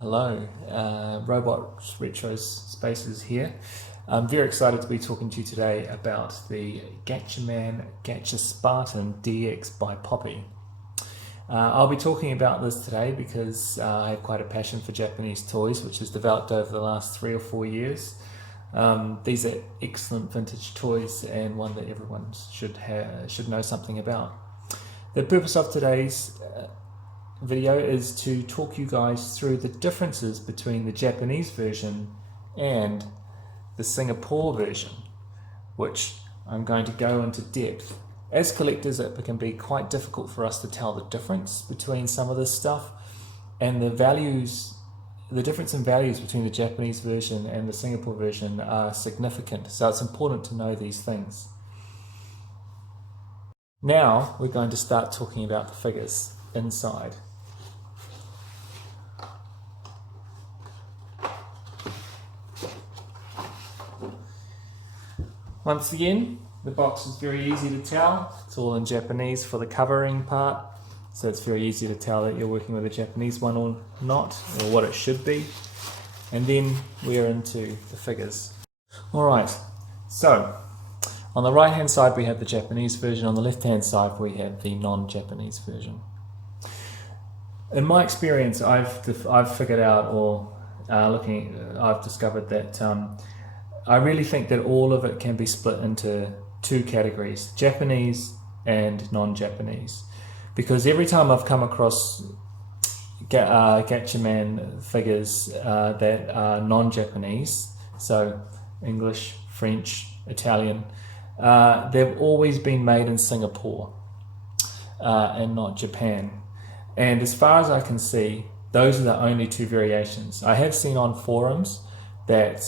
Hello, Robot Retro Spaces here. I'm very excited to be talking to you today about the Gatchaman Gatchaspartan DX by Popy. I'll be talking about this today because I have quite a passion for Japanese toys, which has developed over the last 3 or 4 years. These are excellent vintage toys and one that everyone should know something about. The purpose of today's video is to talk you guys through the differences between the Japanese version and the Singapore version, which I'm going to go into depth. As collectors, it can be quite difficult for us to tell the difference between some of this stuff, and the difference in values between the Japanese version and the Singapore version are significant, so it's important to know these things. Now we're going to start talking about the figures inside. Once again, the box is very easy to tell. It's all in Japanese for the covering part, so it's very easy to tell that you're working with a Japanese one or not, or what it should be. And then we're into the figures. Alright, so on the right hand side we have the Japanese version, on the left hand side we have the non-Japanese version. In my experience, I've figured out, or I've discovered that I really think that all of it can be split into two categories, Japanese and non-Japanese. Because every time I've come across Gatchaman figures that are non-Japanese, so English, French, Italian, they've always been made in Singapore and not Japan. And as far as I can see, those are the only two variations. I have seen on forums that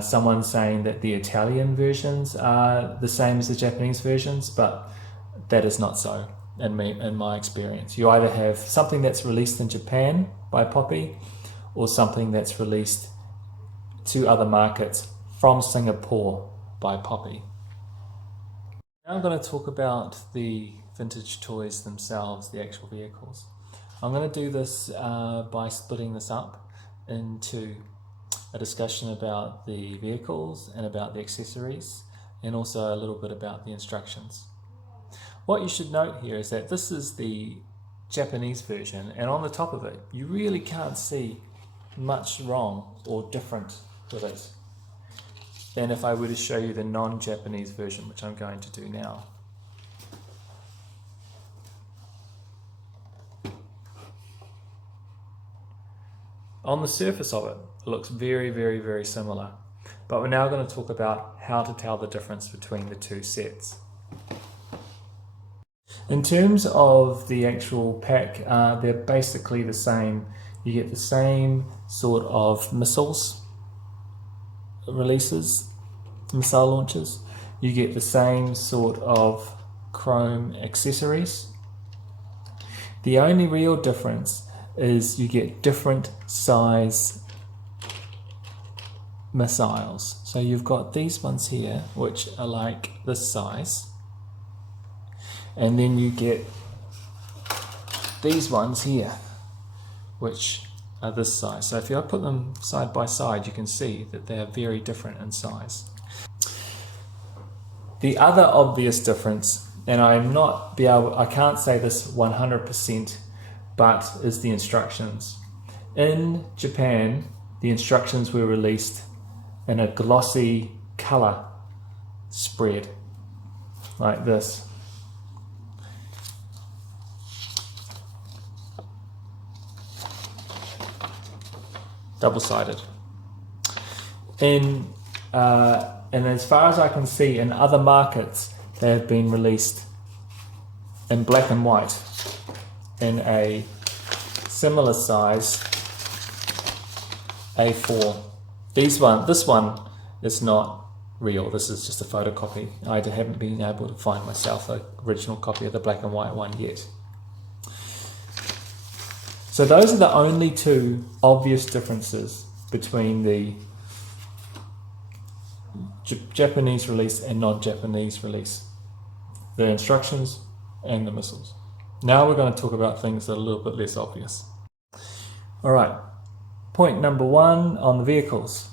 someone's saying that the Italian versions are the same as the Japanese versions, but that is not so in my experience. You either have something that's released in Japan by Popy or something that's released to other markets from Singapore by Popy. Now I'm going to talk about the vintage toys themselves, the actual vehicles. I'm going to do this by splitting this up into a discussion about the vehicles and about the accessories, and also a little bit about the instructions. What you should note here is that this is the Japanese version, and on the top of it you really can't see much wrong or different with it than if I were to show you the non-Japanese version, which I'm going to do now. On the surface of it, it looks very, very, very similar. But we're now going to talk about how to tell the difference between the two sets. In terms of the actual pack, they're basically the same. You get the same sort of missiles releases, missile launches. You get the same sort of chrome accessories. The only real difference is you get different size missiles. So you've got these ones here, which are like this size, and then you get these ones here, which are this size. So if I put them side by side, you can see that they are very different in size. The other obvious difference, and I can't say this 100%, but is the instructions. In Japan, the instructions were released in a glossy color spread like this. Double-sided. And as far as I can see, in other markets they have been released in black and white in a similar size A4. This one is not real. This is just a photocopy. I haven't been able to find myself an original copy of the black and white one yet. So those are the only two obvious differences between the Japanese release and non-Japanese release. The instructions and the missiles. Now we're going to talk about things that are a little bit less obvious. Alright, point number 1 on the vehicles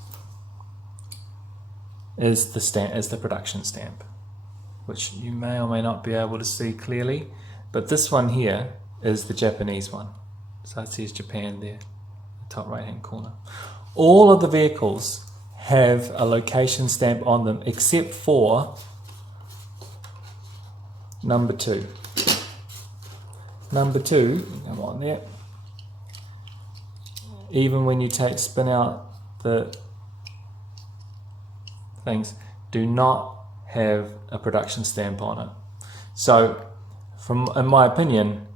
is the production stamp, which you may or may not be able to see clearly, but this one here is the Japanese one. So it says Japan there, the top right hand corner. All of the vehicles have a location stamp on them except for number 2. Number 2, come on there. Even when you spin out the things, do not have a production stamp on it. So, in my opinion,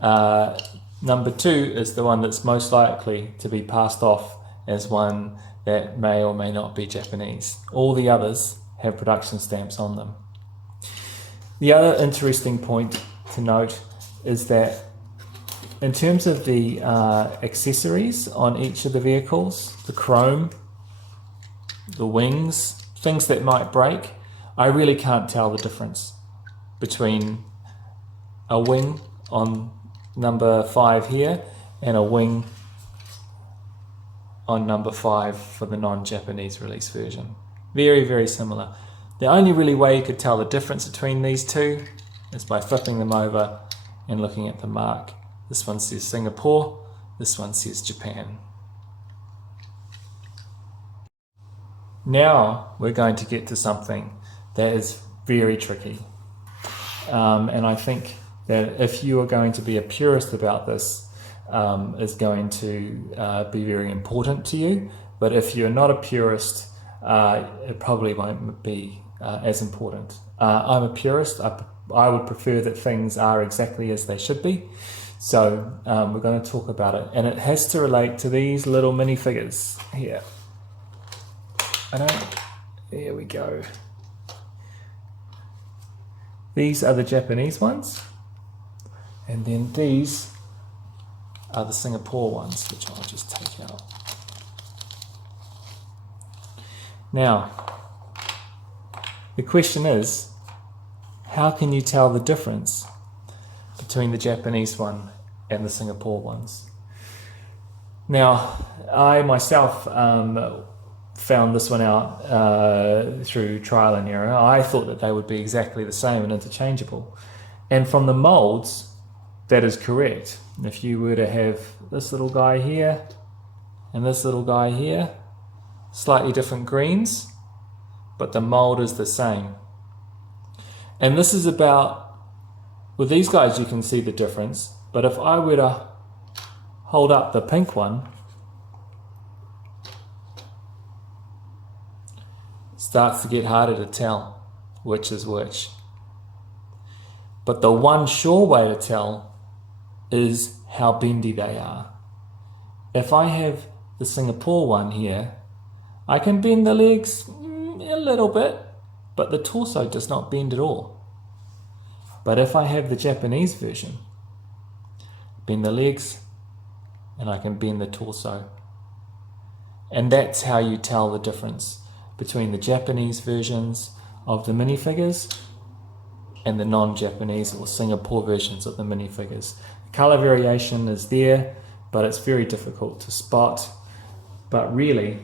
number 2 is the one that's most likely to be passed off as one that may or may not be Japanese. All the others have production stamps on them. The other interesting point to note is that in terms of the accessories on each of the vehicles, the chrome, the wings, things that might break, I really can't tell the difference between a wing on number 5 here and a wing on number 5 for the non-Japanese release version. Very, very similar. The only really way you could tell the difference between these two is by flipping them over and looking at the mark. This one says Singapore, this one says Japan. Now we're going to get to something that is very tricky. And I think that if you are going to be a purist about this, is going to be very important to you. But if you're not a purist, it probably won't be as important. I'm a purist. I would prefer that things are exactly as they should be. So we're going to talk about it. And it has to relate to these little minifigures here. There we go. These are the Japanese ones. And then these are the Singapore ones, which I'll just take out. Now, the question is, how can you tell the difference between the Japanese one and the Singapore ones? Now, I myself found this one out through trial and error. I thought that they would be exactly the same and interchangeable. And from the molds, that is correct. If you were to have this little guy here and this little guy here, slightly different greens, but the mold is the same. And this is about, with these guys you can see the difference, but if I were to hold up the pink one, it starts to get harder to tell which is which. But the one sure way to tell is how bendy they are. If I have the Singapore one here, I can bend the legs a little bit, but the torso does not bend at all. But if I have the Japanese version, bend the legs and I can bend the torso. And that's how you tell the difference between the Japanese versions of the minifigures and the non-Japanese or Singapore versions of the minifigures. The color variation is there, but it's very difficult to spot. But really,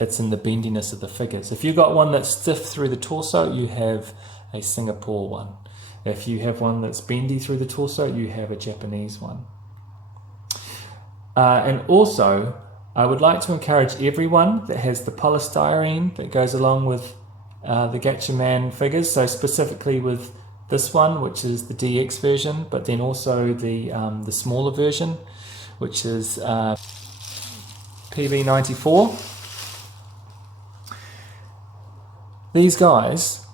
it's in the bendiness of the figures. If you've got one that's stiff through the torso, you have a Singapore one. If you have one that's bendy through the torso, you have a Japanese one. And also, I would like to encourage everyone that has the polystyrene that goes along with the Gatchaman figures, so specifically with this one, which is the DX version, but then also the smaller version, which is PB94. These guys,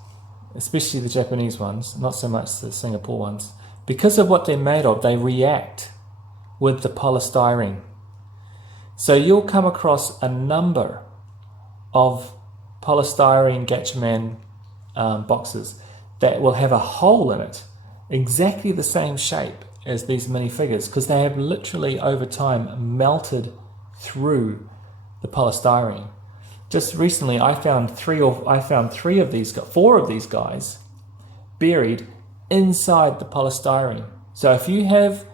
especially the Japanese ones, not so much the Singapore ones, because of what they're made of, they react with the polystyrene. So you'll come across a number of polystyrene Gatchaman boxes that will have a hole in it, exactly the same shape as these minifigures, because they have literally over time melted through the polystyrene. Just recently, I found four of these guys buried inside the polystyrene. So if you have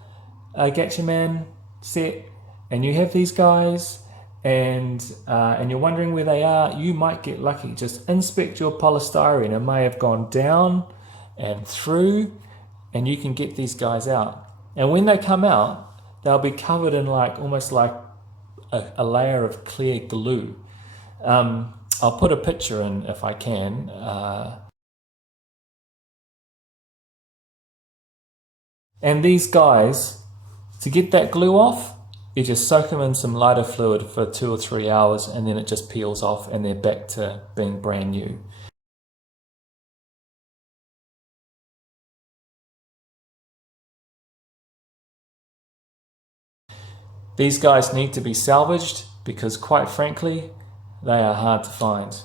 a Gatchaman set and you have these guys and you're wondering where they are, you might get lucky. Just inspect your polystyrene. It may have gone down and through, and you can get these guys out. And when they come out, they'll be covered in almost like a layer of clear glue. I'll put a picture in if I can. And these guys, to get that glue off, you just soak them in some lighter fluid for 2 or 3 hours, and then it just peels off and they're back to being brand new. These guys need to be salvaged because, quite frankly, they are hard to find.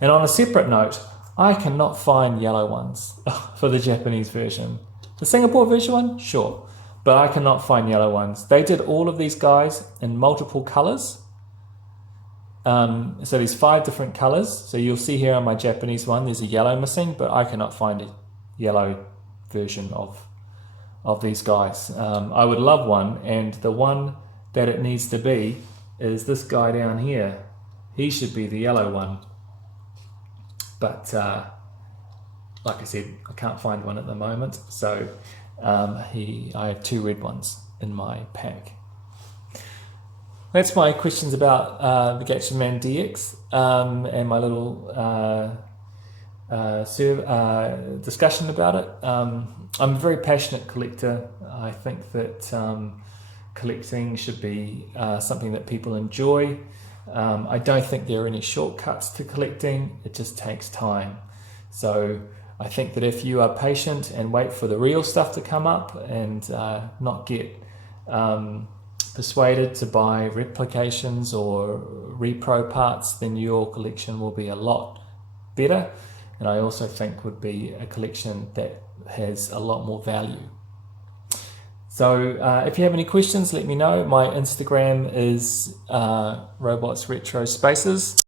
And on a separate note, I cannot find yellow ones for the Japanese version. The Singapore version one, sure, but I cannot find yellow ones. They did all of these guys in multiple colors. So there's 5 different colors. So you'll see here on my Japanese one, there's a yellow missing, but I cannot find a yellow version of these guys. I would love one, and the one that it needs to be is this guy down here. He should be the yellow one. But like I said, I can't find one at the moment, so I have 2 red ones in my pack. That's my questions about the Gatchaman DX and my little discussion about it. I'm a very passionate collector. I think that collecting should be something that people enjoy. I don't think there are any shortcuts to collecting. It just takes time. So I think that if you are patient and wait for the real stuff to come up and not get persuaded to buy replications or repro parts, then your collection will be a lot better. And I also think would be a collection that has a lot more value. So if you have any questions, let me know. My Instagram is Robots Retro Spaces.